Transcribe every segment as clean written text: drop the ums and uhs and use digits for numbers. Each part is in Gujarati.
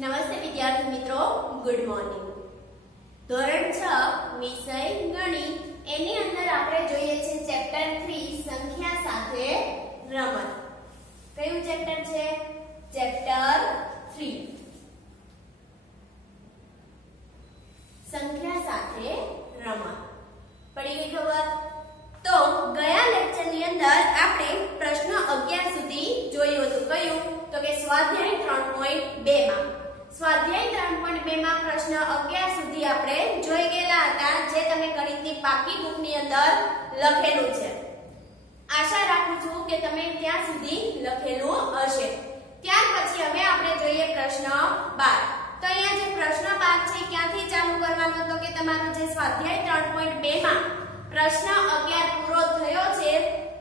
નમસ્તે વિદ્યાર્થી મિત્રો, ગુડ મોર્નિંગ। ધોરણ 6 વિષય ગણિત એની અંદર આપણે જોઈએ છે ચેપ્ટર 3 સંખ્યા સાથે રમત। કયું ચેપ્ટર છે? ચેપ્ટર 3 સંખ્યા સાથે રમત। પડી ગઈ ખબર? તો ગયા લેક્ચરની અંદર આપણે પ્રશ્ન 11 સુધી જોયું હતું। કયું? તો કે સ્વાધ્યાય 3.2 માં સ્વાધ્યાય 3.2 માં પ્રશ્ન 11 સુધી આપણે જોઈ ગયેલા હતા, જે તમે ગણિતની પાકી બુકની અંદર લખેલું છે। આશા રાખું છું કે તમે ત્યાં સુધી લખેલું હશે। ત્યાર પછી હવે આપણે જોઈએ પ્રશ્ન 12। તો અહીંયા જે પ્રશ્ન 12 છે ક્યાંથી ચાલુ કરવાનો? તો કે તમારો જે સ્વાધ્યાય 3.2 માં પ્રશ્ન 11 પૂરો થયો છે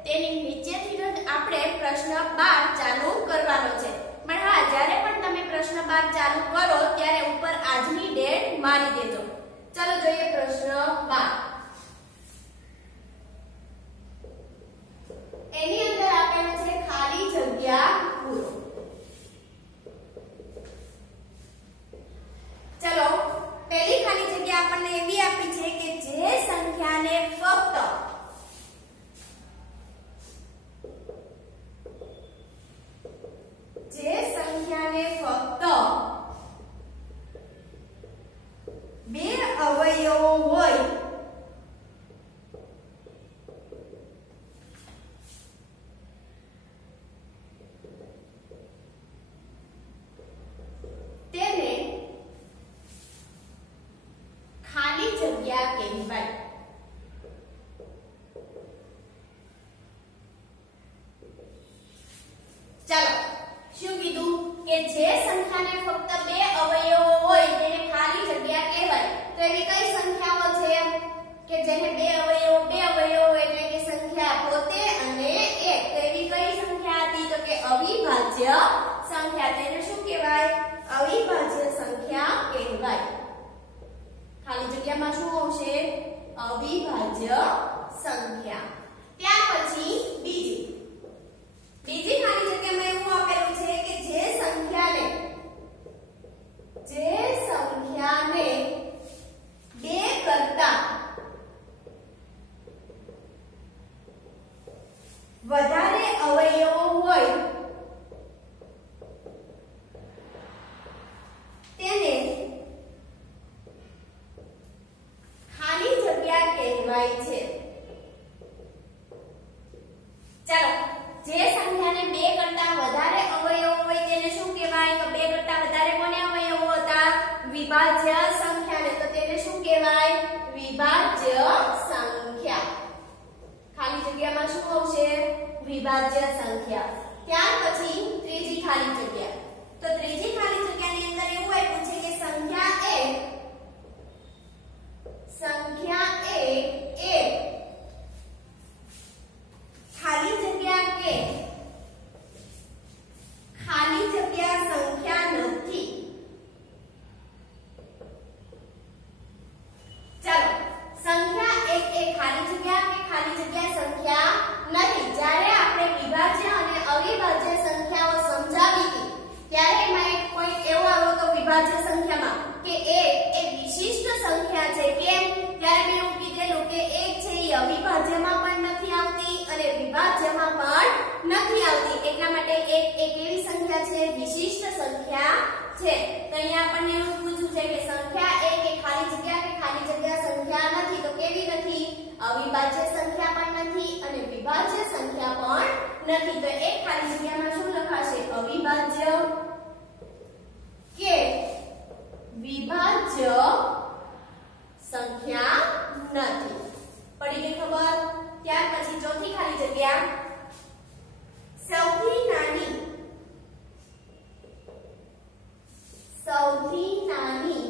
તેની નીચેથી જ આપણે પ્રશ્ન 12 ચાલુ કરવાનો છે। પણ હા, જ્યારે પણ તમે પ્રશ્ન 12 ચાલુ કરો ત્યારે ઉપર આજની ડેટ મારી દેજો। ચાલો જોઈએ પ્રશ્ન 12। એની અંદર આપેલું છે ખાલી જગ્યા પૂરો। ચલો, પહેલી ખાલી જગ્યા આપણને એવી આપી છે કે જે સંખ્યાને ફક્ત બે અવયવો હોય તેને ખાલી જગ્યા કહેવાય। ચાલો, શું કીધું કે જે સંખ્યાને ફક્ત બે અવયવો હોય તેને ખાલી જગ્યા કહેવાય। તો એવી કઈ સંખ્યાઓ છે કે જેને બે અવયવો એટલે કે સંખ્યા પોતે અને એક? તો એવી કઈ સંખ્યા હતી? તો કે અવિભાજ્ય સંખ્યા। તેને શું કહેવાય? અવિભાજ્ય સંખ્યા કહેવાય। ખાલી જગ્યામાં શું આવશે? અવિભાજ્ય સંખ્યા। ત્યાર પછી બીજી ખાલી જગ્યામાં એવું આપેલું છે કે જે સંખ્યાને બે કરતા વધારે અવયવો હોય તેને ખાલી જગ્યા કહેવાય છે। ચાલો, જે સંખ્યાને બે કરતા વધારે અવયવો હોય તેને શું કહેવાય? તો બે કરતા વધારે કોને અવયવો હતા? વિભાજ્ય સંખ્યાને। તો તેને શું કહેવાય? વિભાજ્ય સંખ્યા। ખાલી જગ્યામાં શું આવશે? વિભાજ્ય સંખ્યા। ત્યાર પછી ત્રીજી ખાલી જગ્યા। તો ત્રીજી ખાલી જગ્યાની અંદર એવું આપ્યું છે કે સંખ્યા એક ખાલી જગ્યા કે ખાલી જગ્યા સંખ્યા નથી। ચાલો, સંખ્યા એક એ ખાલી જગ્યા કે ખાલી જગ્યા સંખ્યા નથી। જ્યારે આપણે વિભાજ્ય અને અવિભાજ્ય સંખ્યાઓ સમજાવી હતી ત્યારે એમાં એક પોઈન્ટ એવો આવ્યો તો વિભાજ્ય સંખ્યામાં કે એક એ વિશિષ્ટ સંખ્યા છે। કેમ? ત્યારે મેં એવું કીધેલું કે એક છે એ અવિભાજ્યમાં પણ નથી આવતી અને વિભાજ્યમાં પણ નથી આવતી, એટલા માટે એક એવી સંખ્યા છે, વિશિષ્ટ સંખ્યા છે। તો અહીંયા આપણને એવું પૂછ્યું છે કે સંખ્યા એક એ ખાલી જગ્યા કે ખાલી જગ્યા સંખ્યા નથી। તો કેવી નથી? અવિભાજ્ય સંખ્યા પણ નથી અને વિભાજ્ય સંખ્યા પણ નથી। તો એક ખાલી જગ્યામાં શું લખાશે? અવિભાજ્ય કે વિભાજ્ય સંખ્યા નથી। પડી ગઈ ખબર? ત્યાર પછી ચોથી ખાલી જગ્યા સૌથી નાની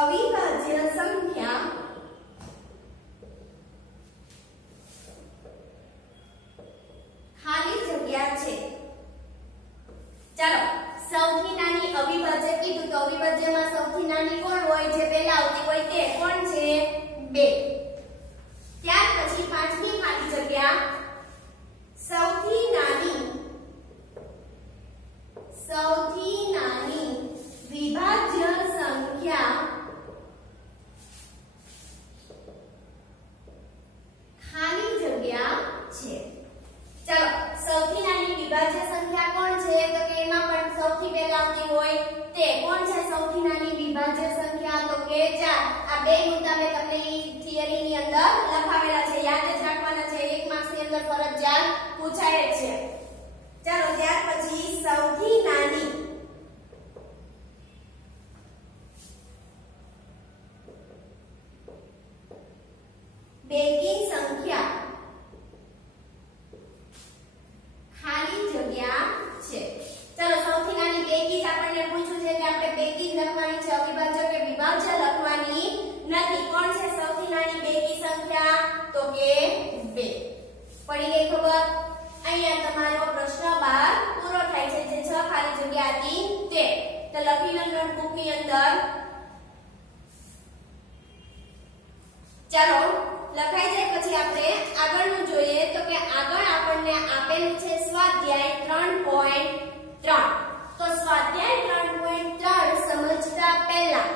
અવિભાજ્ય સંખ્યા ખાલી જગ્યા છે। ચાલો, સૌથી નાની અવિભાજ્ય કીધું તો અવિભાજ્યમાં સૌથી નાની કોણ હોય? જે પહેલા આવતી હોય તે કોણ છે? 2। ત્યાર પછી પાંચમી ખાલી જગ્યા સૌથી નાની વિભાજ્ય પૂછાય છે। ચાલો ત્યાર પછી સૌથી નાની બેકી સંખ્યા ખાલી જગ્યા છે। ચલો સૌથી નાની બેકી આપણને પૂછ્યું છે કે આપણે બેકી લખવાની છે, અવિભાજ્ય કે વિભાજ્ય લખવાની નથી। કોણ છે સૌથી નાની બેકી સંખ્યા? તો કે 2। પડી ગઈ ખબર? અહીંયા તમારો પ્રશ્ન 12 પૂરો થાય છે, જે 6 ખાલી જગ્યા હતી તે। તો લખી લો નોટબુક ની અંદર। ચાલો લખાઈ જાય પછી આપણે આગળનું જોઈએ તો કે આગળ આપણને આપેલું છે સ્વાધ્યાય 3.3। તો સ્વાધ્યાય 3.3 સમજતા પહેલા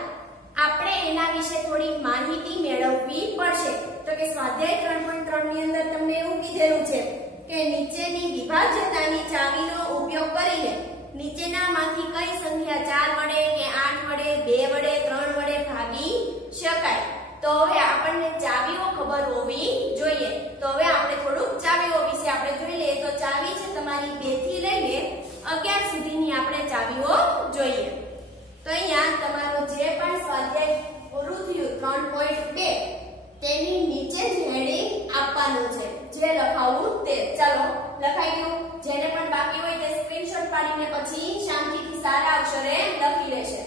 આપણે એના વિશે થોડી માહિતી મેળવવી પડશે। તો કે સ્વાધ્યાય 3.3 ની અંદર તમને એવું કીધેલું છે કે નીચેની વિભાજ્યતાની ચાવીનો ઉપયોગ કરીને નીચેનામાંથી કઈ સંખ્યા 4 વડે કે 8 વડે 2 વડે 3 વડે ભાગી શકાય। તો હવે આપણને ચાવીઓ ખબર હોવી જોઈએ। તો હવે આપણે થોડુંક ચાવીઓ વિશે આપણે જોઈ લઈએ। તો ચાવી છે તમારી 2 થી લઈને 11 સુધીની આપણે ચાવીઓ જોઈએ। તો અહીંયા તમારું જે પણ સ્વાધ્યાય પૂરું થયું 3.2 તેની નીચે જ હેડિંગ આપવાનું છે, જે લખાવું તે। ચાલો લખાઈ ગયું? જેને પણ બાકી હોય તે સ્ક્રીનશોટ પાડીને પછી શાંતિથી સારા અક્ષરે લખી લેશે।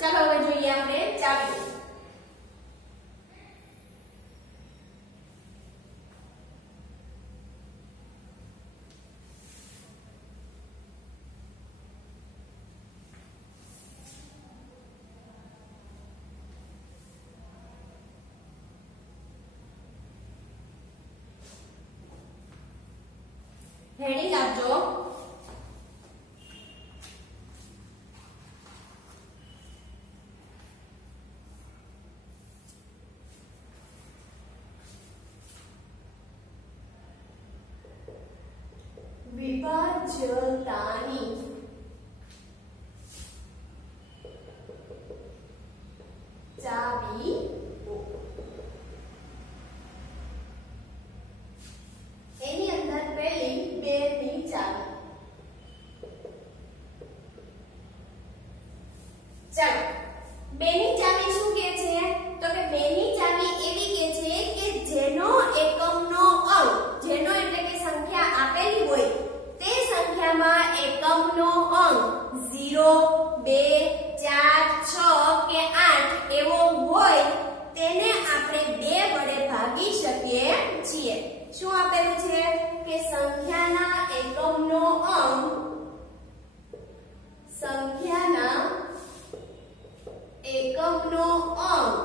ચાલો હવે જોઈએ આપણે ચાવી। હેડિંગ આપજો। વિભાજ્યતાની ચાવી એની અંદર પહેલી 2 ની ચાવી। ચાલો 2 ની ચાવી શું કહે છે? તો કે 2 ની ચાવી એવી કહે છે કે જેનો એકમનો અંક, જેનો એટલે કે સંખ્યા આપેલી હોય તે સંખ્યામાં એકમનો અંક 0, 2, 4, 6 કે 8 એવો હોય તેને આપણે 2 વડે ભાગી શકીએ છીએ। શું આપેલું છે કે સંખ્યાના એકમનો અંક, સંખ્યાના એકમનો અંક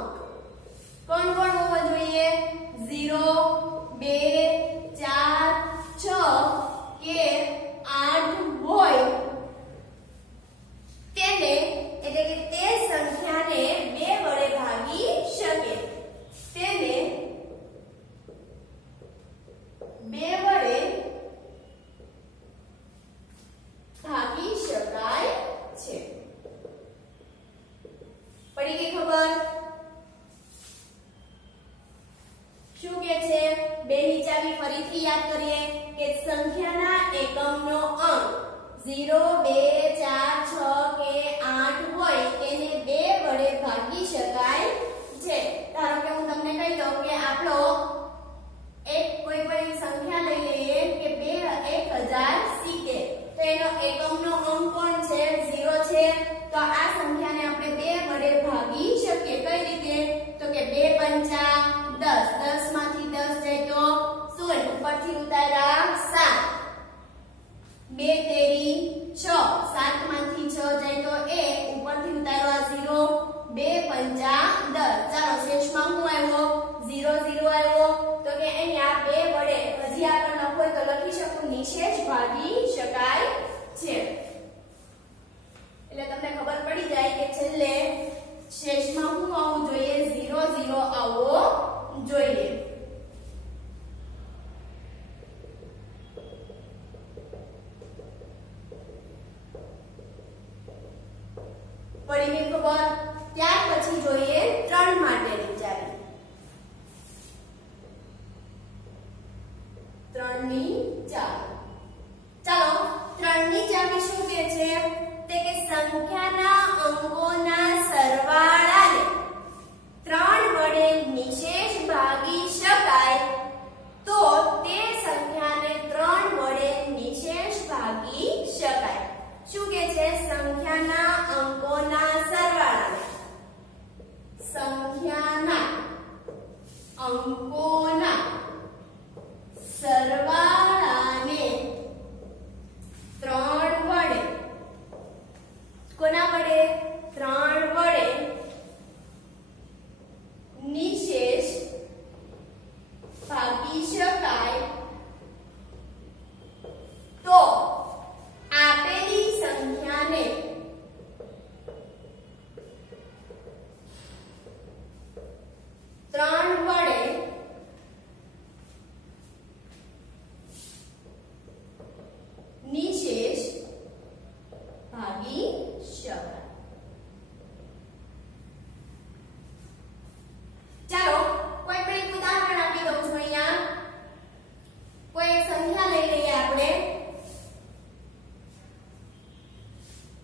કોણ કોણ હોવો જોઈએ? 0, 2, 4, 6 કે 8 હોય તેને એટલે કે તે સંખ્યાને 2 વડે ભાગી શકે। તેને 2 વડે ભાગી શકાય છે। પડી ગઈ ખબર? શું કે છે? 2 ની ચાવી ફરીથી યાદ કરીએ કે સંખ્યાના એકમનો અંક 0, 2, 4, 6 કે 8 હોય તેને 2 વડે ભાગી શકાય છે। ધારો કે હું તમને કહી દઉં કે આપણો એક કોઈ પણ સંખ્યા લઈ લઈએ કે 1070, તો એનો એકમનો અંક કોણ છે? 0 છે। તો આ સંખ્યાને આપણે 2 વડે ભાગી શકીએ। કઈ રીતે? તો કે 2 પંચા 10, 10 માંથી 10 જાય તો 0, ઉપરથી ઉતાર્યા 7, 2 તેરી 6, 7 માંથી 6 જાય તો 1, ઉપરથી ઉતાર્યા 0, 2 પંચા 10। ચાલો શેષમાં શું આવ્યો? 0, 0 આવ્યો। તો કે અહીંયા 2 વડે હજી આગળ લખો તો લખી શકું નિશેષ ભાગી શકાય છે। એટલે તમને ખબર પડી જાય કે છેલ્લે શેષમાં શું આવવું જોઈએ? 0, 0 આવવો જોઈએ। પડી ગઈ ખબર? ત્યાર પછી જોઈએ 3 માટેની ચાવી। શું કે છે સંખ્યાના અંકોના સરવાળાને સંખ્યાના અંકોના સરવાળાને 3 વડે કોના વડે 3 વડે નિશેષ ભાગી શકાય તો આપેલી સંખ્યાને નિશેષ ભાગી શકાય. ચાલો કોઈ પણ એક ઉદાહરણ આપી દઉં છું. અહીંયા કોઈ એક સંખ્યા લઈ લઈએ આપણે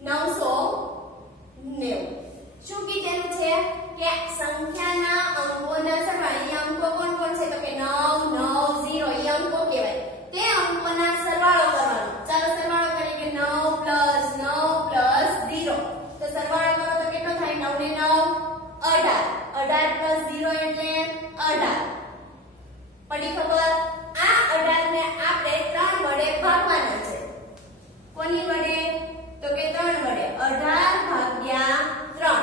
990. શું કીધેલું છે કે સંખ્યાના અંકોના સરવાળા. અહીંયા અંકો કોણ કોણ છે તો કે 9 9 0 એ અંકો કહેવાય. તે અંકોના સરવાળો કરવાનો. ચાલો સરવાળો કરીએ કે 9 + 9 + 0. તો સરવાળો કરો તો કેટલો થાય? 9 ને 9 18. 18 + 0 એટલે 18. પડી ખબર? આ 18 ને આપણે 3 વડે ભાગવાના છે. કોની વડે? તો કે 3 વડે. 18 ભાગ્યા 3.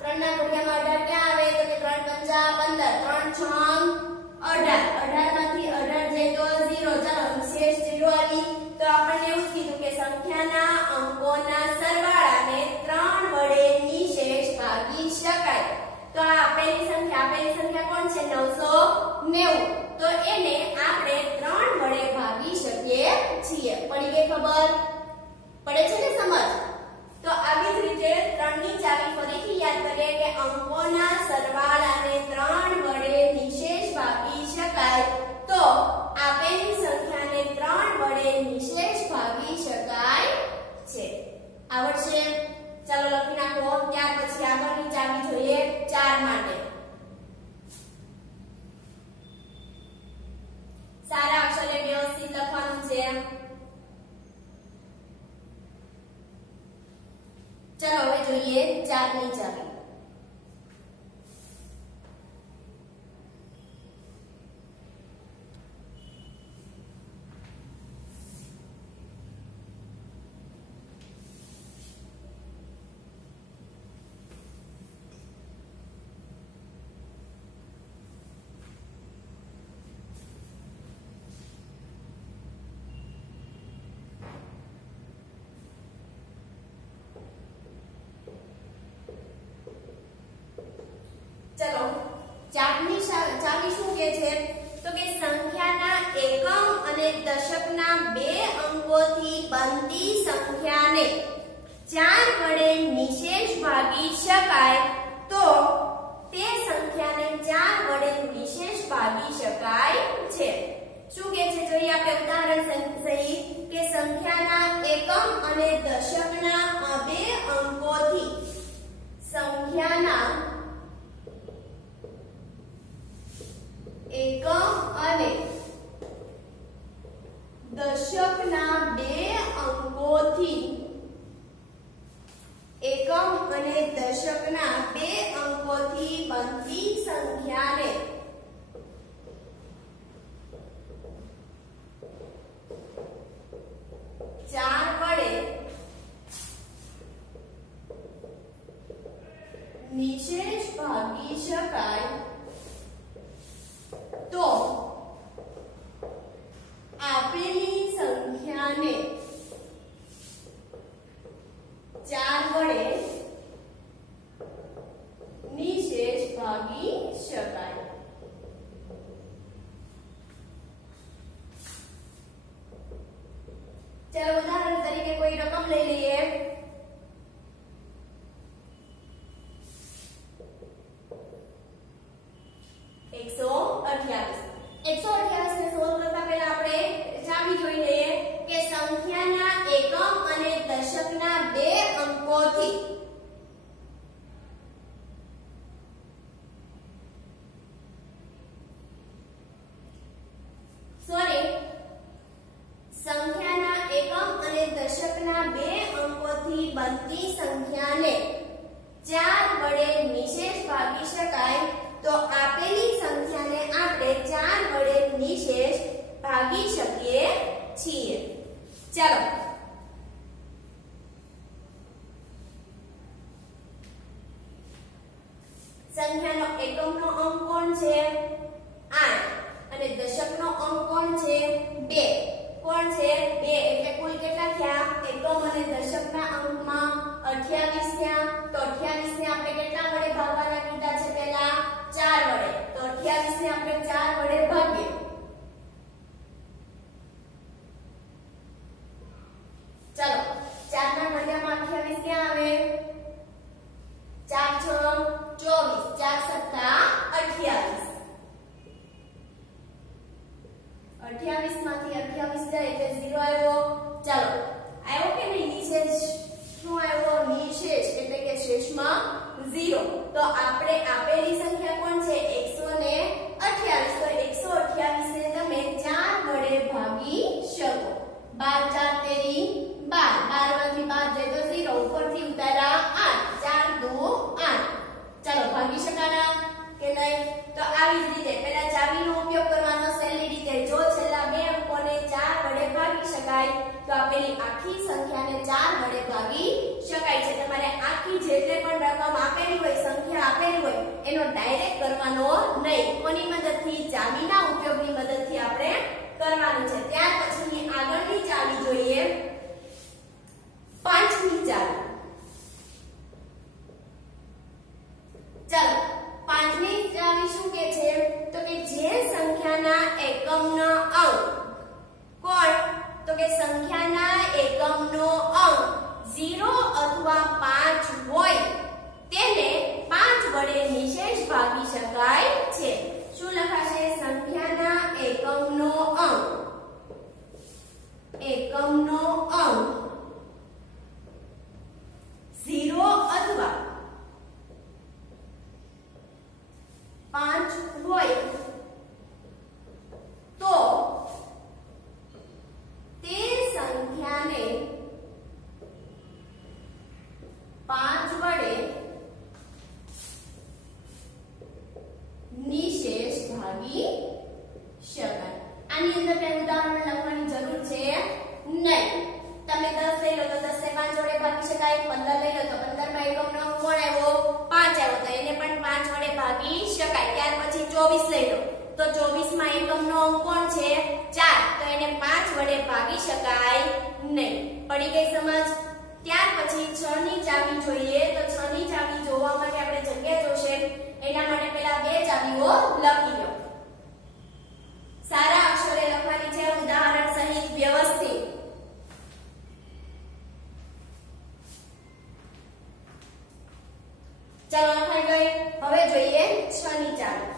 3 ના ઘડિયામાં 18 ક્યાં આવે? તો કે 3 × 5 = 15. 3 × 6 18. 18 માંથી 18 જાય તો 0. ચાલો નિશેષ 0 આવી. તો આપણને એવું કીધું કે સંખ્યાના અંકોના સરવાળાને 3 વડે નિશેષ ભાગી શકાય. તો આ આપેલી સંખ્યા કોણ છે? 990. તો એને આપણે 3 વડે ભાગી શકીએ છીએ. પડી ગઈ ખબર? પડે છે ને સમજ? તો આવી જ રીતે 3 ની ચાવી ફરીથી યાદ કરીએ કે અંકોના સરવાળાને 3 વડે નિશેષ ભાગી શકાય તો આપેલી સંખ્યાને 3 વડે નિશેષ ભાગી શકાય છે. આવડશે? ચાલો લખી નાખો. ત્યાર પછી આગળની ચાવી જોઈએ 4 માટે. સારા અક્ષરે વ્યવસ્થિત લખવાનું છે. ચાલો હવે જોઈએ 4 ની ચાવી. ચલો 4 ની ચાવી શું કહે છે તો કે સંખ્યાના એકમ અને દશકના 2 અંકોથી બનતી સંખ્યાને 4 વડે નિશેષ ભાગી શકાય તો તે સંખ્યાને 4 વડે નિશેષ ભાગી શકાય છે. શું કહે છે જોઈએ આપણે ઉદાહરણ સહિત કે સંખ્યાના એકમ અને દશકના 2 અંકોથી સંખ્યાના એકમ અને દશકના 2 અંકોથી બનતી સંખ્યાને 4 વડે નિશેષ ભાગી શકાય તો આપેલી સંખ્યાને 4 વડે નિશેષ ભાગી શકાય. ચાલો ઉદાહરણ તરીકે કોઈ રકમ લઈ લઈએ. 128 ને સોલ્વ કરતા પહેલા આપણે ચાવી જોઈ લઈએ કે સંખ્યાના એકમ અને દશકના 2 અંકોથી સંખ્યાના એકમ અને દશકના 2 અંકોથી બનતી સંખ્યાને 4 વડે નિશેષ ભાગી શકાય તો આપેલી સંખ્યાને આપણે 4 વડે નિશેષ ભાગી શકીએ છીએ. ચાલો સંખ્યાનો એકમનો અંક કોણ છે 8 અને દશકનો અંક કોણ છે 2. કોણ છે 2 એટલે કુલ કેટલા થયા? એકમ અને દશકના અંકમાં 28 થયા. તો 28 ને આપણે કેટલા વડે ભાગવાના કીધા છે? પહેલા 4 વડે. તો 28 ને આપણે 4 વડે ભાગીએ. ચાલો 4 ના ઘડિયામાં 28 ક્યાં આવે? 4 6 24 4 સત્તા 28. 28 માંથી 28 જાય એટલે 0 આવ્યો. ચાલો આવ્યો કે નહીં નિશેષ? શું આવ્યો? નિશેષ એટલે કે શેષમાં 0. તો આપણે આપેલી સંખ્યા કોણ છે? 128. તો 128 ને તમે 4 વડે ભાગી શકો. 12 4 તેરી 12 12 માંથી 5 જાય તો 0 ઉપરથી ઉતારા 8 4 2 8. ચાલો ભાગી શકાના કે નહીં? તો આવી જ રીતે પહેલા ચાવીનો ઉપયોગ કરવાનો. સહેલી રીતે જો છેલ્લા બે અંકોને 4 વડે ભાગી શકાય તો આપેલી આખી સંખ્યાને 4 વડે ભાગી શકાય છે. તમારે આખી જેટલે પણ રકમ આપેલી હોય, સંખ્યા આપેલી હોય એનો ડાયરેક્ટ કરવાનો નહીં. કોની મદદથી? ચાવીના ઉપયોગની મદદથી આપણે કરવાનું છે. ત્યાર પછીની આગળની ચાવી જોઈએ, પાંચમી ચાવી. ચાલો પાંચમી ચાવી શું કે છે? તો કે જે સંખ્યાના એકમનો અંક કોણ? તો કે સંખ્યાના એકમનો અંક 0 અથવા 5 હોય તેને 5 વડે નિશેષ ભાગી શકાય છે. શું લખાશે? સંખ્યાના એકમનો અંક 0 અથવા 5 હોય તો તે સંખ્યાને 5 વડે નિશેષ ભાગી શકાય. આની અંદર કઈ ઉદાહરણ લખવાની જરૂર છે નહીં. તમે 10 લઈ લો તો 10 ને 5 વડે ભાગી શકાય. 15 લઈ લો તો 15 માં એકમનો અંક કોણ આવ્યો? 5 આવ્યો. તો એને પણ 5 વડે ભાગી શકાય. ત્યાર પછી 24 લઈ લો તો 24 માં એકમનો અંક કોણ છે? 4. તો એને 5 વડે ભાગી શકાય નહીં. પડી ગઈ સમજ? ત્યાર પછી 6 ની ચાવી જોઈએ. તો 6 ની ચાવી જોવા માટે આપણે જગ્યા જોશે. એના માટે પહેલા બે ચાવીઓ લખી લો. સારા અક્ષરે લખવાની છે, ઉદાહરણ સહિત વ્યવસ્થિત. ચાલો લખાઈ ગઈ. હવે જોઈએ 6 ની ચાવી.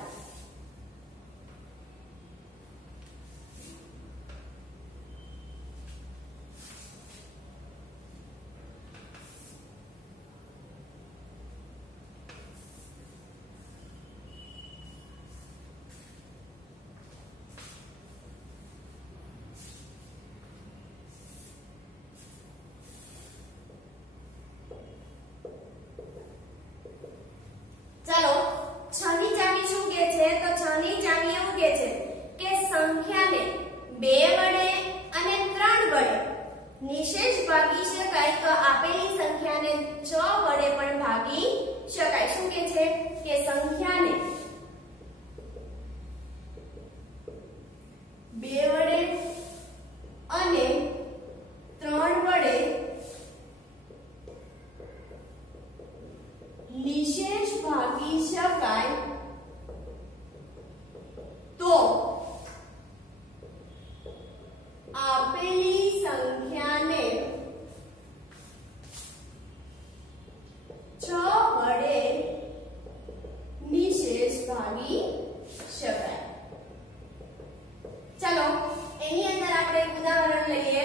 ચાલો 6 ની ચાવી શું કહે છે? તો 6 ની ચાવી એવું કહે છે કે સંખ્યાને 2 વડે અને 3 વડે નિશેષ ભાગી શકાય તો આપેલી સંખ્યાને 6 વડે પણ ભાગી શકાય. શું કહે છે? કે સંખ્યાને 2 વડે અને 3 વડે નિશેષ ભાગી શકાય તો આપેલી સંખ્યાને 6 વડે નિશેષ ભાગી શકાય. ચલો એની અંદર આપણે એક ઉદાહરણ લઈએ.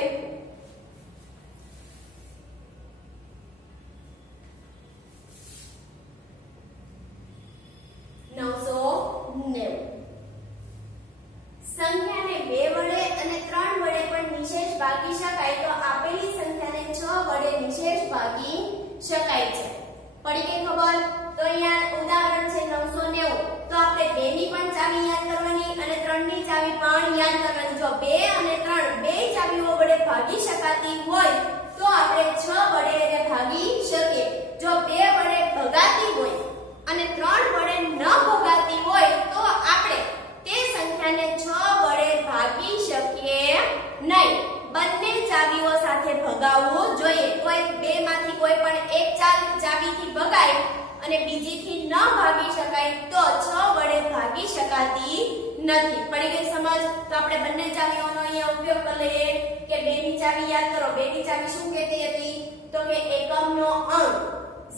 સંખ્યાને 2 વડે અને 3 વડે પણ નિશેષ ભાગી શકાય તો આપેલી સંખ્યાને 6 વડે નિશેષ ભાગી શકાય છે. પડી ગઈ ખબર? તો અહીંયા ઉદાહરણ છે 990. તો આપણે 2 ની પણ ચાવી યાદ કરવાની અને 3 ની ચાવી પણ યાદ કરવાની. જો 2 અને 3 બે ચાવીઓ વડે ભાગી શકાતી હોય તો આપણે 6 વડે એને ભાગી શકીએ. જો 2 વડે ભગાતી હોય અને 3 વડે ન ભગાતી હોય તો આપણે તે સંખ્યાને 6 વડે ભાગી શકીએ નહીં. બંને ચાવીઓ સાથે ભગાવવું જોઈએ. કોઈ બે માંથી કોઈ પણ એક ચાવીથી ભગાય અને બીજીથી ન ભાગી શકાય તો 6 વડે ભાગી શકાતી નથી. પડી ગઈ સમજ? તો આપણે બંને ચાવીઓનો અહીંયા ઉપયોગ કરી લઈએ કે 2 ની ચાવી યાદ કરો. 2 ની ચાવી શું કહેતી હતી? તો કે એકમનો અંક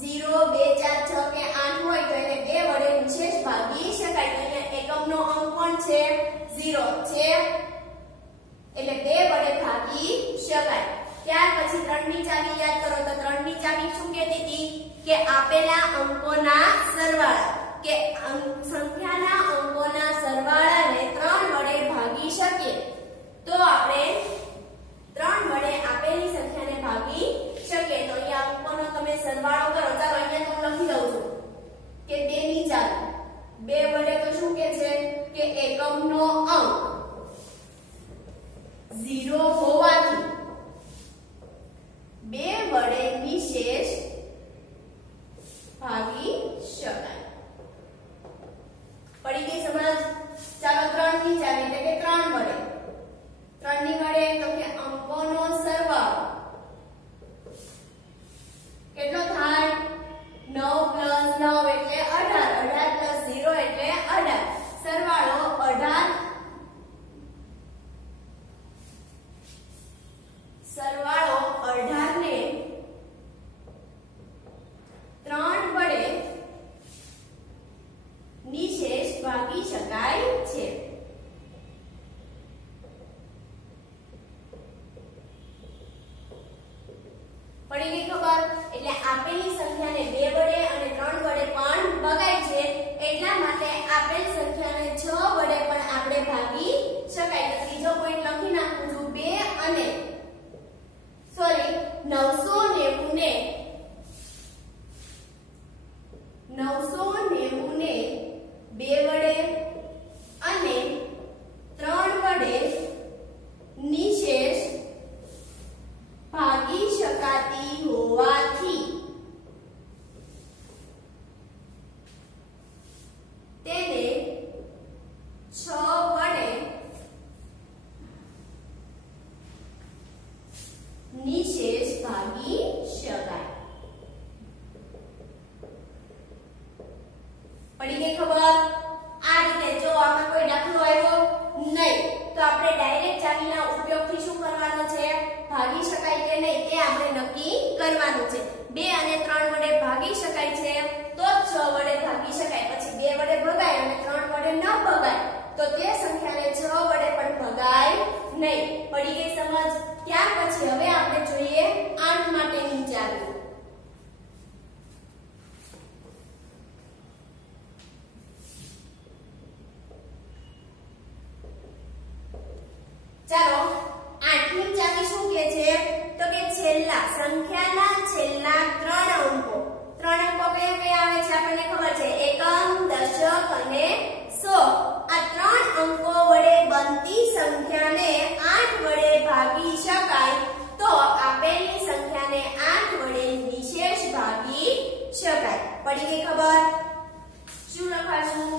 0 2 4 6 કે 8 હોય તો એને 2 વડે નિશેષ ભાગી શકાય. તો અહીંયા એકમનો અંક કોણ છે? 0 છે એટલે 2 વડે ભાગી શકાય. ત્યાર પછી 3 ની ચાવી યાદ કરો. તો 3 ની ચાવી શું કહેતી હતી? કે આપેલા અંકોના સરવાળા કે સંખ્યાના અંકોના સરવાળાને 3 વડે ભાગી શકીએ તો આપણે 3 વડે આપેલી સંખ્યાને ભાગી શકીએ. તો અહીંયા અંકોનો તમે સરવાળો કરો. ચાલો અહીંયા તો હું લખી દઉં છું કે 2 ની ચાવી 2 વડે તો શું કે છે કે એકમનો અંક 0 હોવાથી 2 વડે નિશેષ ભાગી શકાય. પડી ગઈ સમજ? ચાલો 3 ની ચાવી એટલે કે 3 વડે 3 ની વડે તો કે અંકોનો સરવાળો કેટલો થાય? 9 + 9 એટલે 18 18 + 0 એટલે 18 સરવાળો 18 ને 3 વડે નિશેષ ભાગી શકાય છે. પડી ગઈ ખબર? એટલે આપેલી સંખ્યાને 2 વડે અને 3 વડે પણ ભગાય છે એટલા માટે આપેલ સંખ્યાને 6 વડે પણ આપણે ભાગી શકાય. તો ત્રીજો પોઈન્ટ લખી નાખું છું. 2 અને 990 ને 2 વડે અને 3 વડે નિશેષ ભાગી શકાતી હોવાથી તેને 6 વડે નિશેષ ભાગી શકાય. પડી ગઈ ખબર? આ રીતે જો આમાં કોઈ દાખલો આવ્યો નહીં તો આપણે ડાયરેક્ટ ચાવીના ઉપયોગથી શું કરવાનો છે? ભાગી શકાય કે નહીં તે આપણે નક્કી કરવાનું છે. 2 અને 3 વડે ભાગી શકાય છે તો 6 વડે ભાગી શકાય. પછી 2 વડે ભગાય અને 3 વડે ન ભગાય તો તે સંખ્યાને 6 વડે પણ ભગાય નહીં. પડી ગઈ સમજ? ત્યાર પછી હવે આપણે જોઈએ 8 માટેની ચાવી. ચાલો 8 ની ચાવી શું કહે છે? તો કે સંખ્યાના છેલ્લા 3 અંકો. 3 અંકો કયા કયા આવે છે આપણને ખબર છે? એકમ, દશક અને 100. આ 3 અંકો વડે બનતી સંખ્યાને 8 વડે ભાગી શકાય તો આપેલી સંખ્યાને 8 વડે નિશેષ ભાગી શકાય. પડી ગઈ ખબર? શું લખાશું?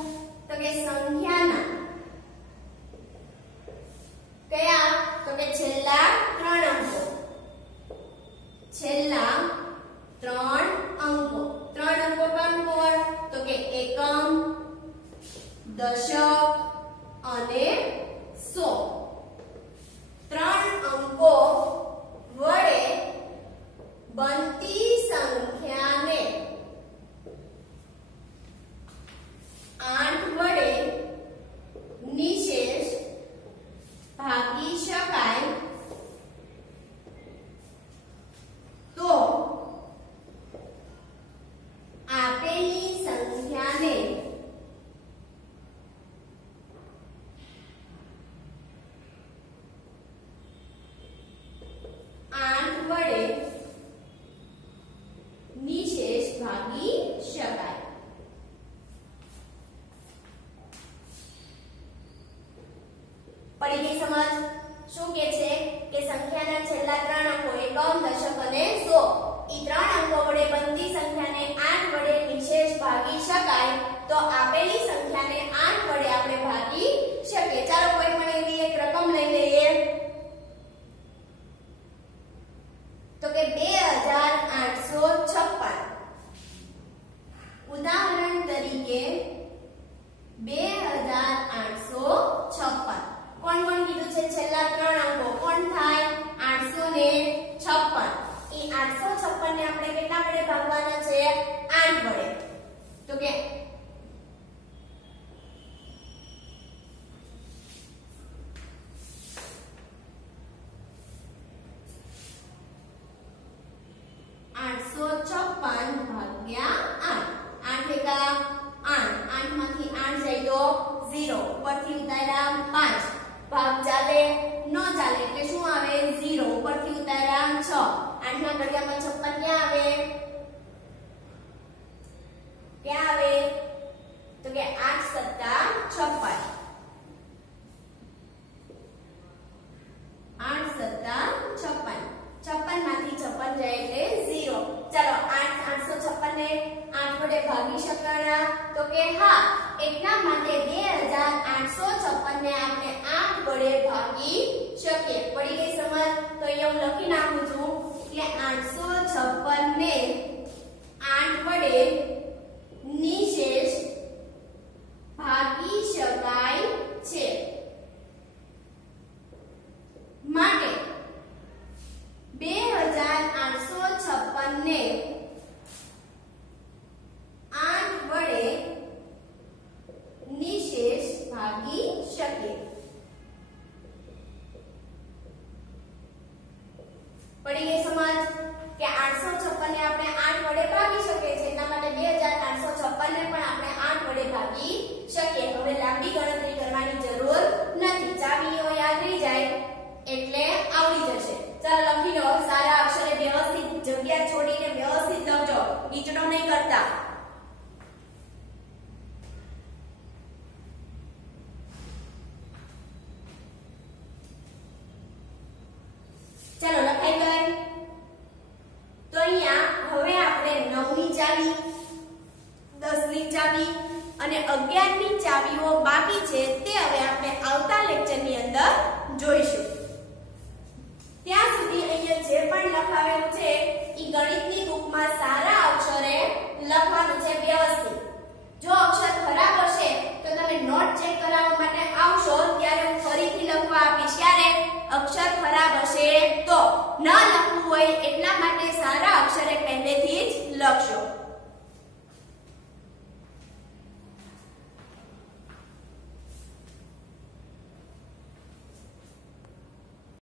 તો કે સંખ્યાના કયા? તો કે છેલ્લા 3 અંકો. છેલ્લા 3 અંકો. 3 અંકો કોણ? તો કે એકમ, દશક અને 100. 3 અંકો વડે બનતી સંખ્યાને 8 વડે નિશેષ ભાગી શકાય તો આપેલી સંખ્યાને 8 વડે પડી ગઈ સમજ? શું કે છે કે સંખ્યાના છેલ્લા 3 અંકો એકમ, દશક અને 100 ઈ 3 અંકો વડે બનતી સંખ્યાને 8 વડે નિશેષ ભાગી શકાય તો આપેલી સંખ્યાને 8 વડે આપણે ભાગી શકીએ. ચાલો કોઈ પણ એવી એક રકમ લઈ લઈએ તો કે 2856. ઉદાહરણ તરીકે 2856. કોણ કોણ કીધું છે? છેલ્લા 3 અંકો કોણ થાય? 856. ઈ 856 ને આપણે કેટલા વડે ભાગવાના છે? 8 વડે. તો કે 856 ભાગ્યા 8. 8 એકા 8. 8 માંથી 8 જાય તો 0. ઉપરથી ઉતાર્યા 5. ભાગ ચાલે ન ચાલે એટલે શું આવે? 0. ઉપરથી ઉતાર્યા 6. 8 ના ઘડિયામાં 56 ક્યાં આવે? ક્યાં આવે? તો કે 8 સત્તા 56. 8 સત્તા 56. 56 માંથી 56 જાય એટલે 0. ચાલો 856 ને 8 વડે ભાગી શકાણા? તો કે હા, એટલા માટે 2856 ને આપણે 8 વડે ભાગી શકીએ. પડી ગઈ સમજ? તો અહીંયા હું લખી નાખું છું કે 856 ને 8 વડે નિશેષ ભાગી શકાય છે. માટે 2856 ને 8 વડે નિશેષ ભાગી શકીએ. પડી ગઈ સમજ કે 856 ને આપણે 8 વડે ભાગી શકીએ છીએ, એટલા માટે 2856 ને પણ આપણે 8 વડે ભાગી શકીએ. હવે લાંબી ગણતરી કરવાની જરૂર નથી, ચાવીઓ યાદ રહી જાય એટલે આવડી જશે. ચાલો લખી લો, સારા અક્ષરે વ્યવસ્થિત જગ્યા છોડીને વ્યવસ્થિત લખજો, ગીચડો નહીં કરતા. ચાલો લખાઈ ગઈ. તો અહીંયા હવે આપણે 9 ની ચાવી, 10 ની ચાવી અને 11 ની ચાવીઓ બાકી છે તે